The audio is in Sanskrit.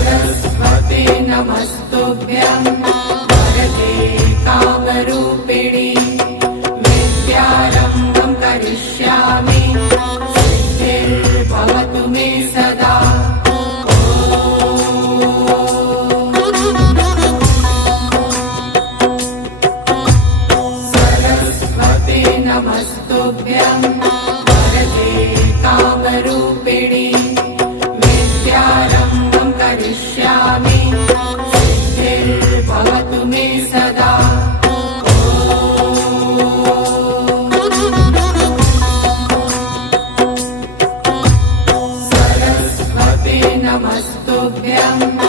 सरस्वते नमस्तुभ्यं वरदे कामरूपिणि विद्यारम्भं करिष्यामि सिद्धिर्भवतु मे सदा। सरस्वते नमस्तुभ्यं वरदे कामरूपिणि विद्यारम्भं करिष्यामि सिद्धिर्भवतु मे सदा। सरस्वते नमस्तुभ्यं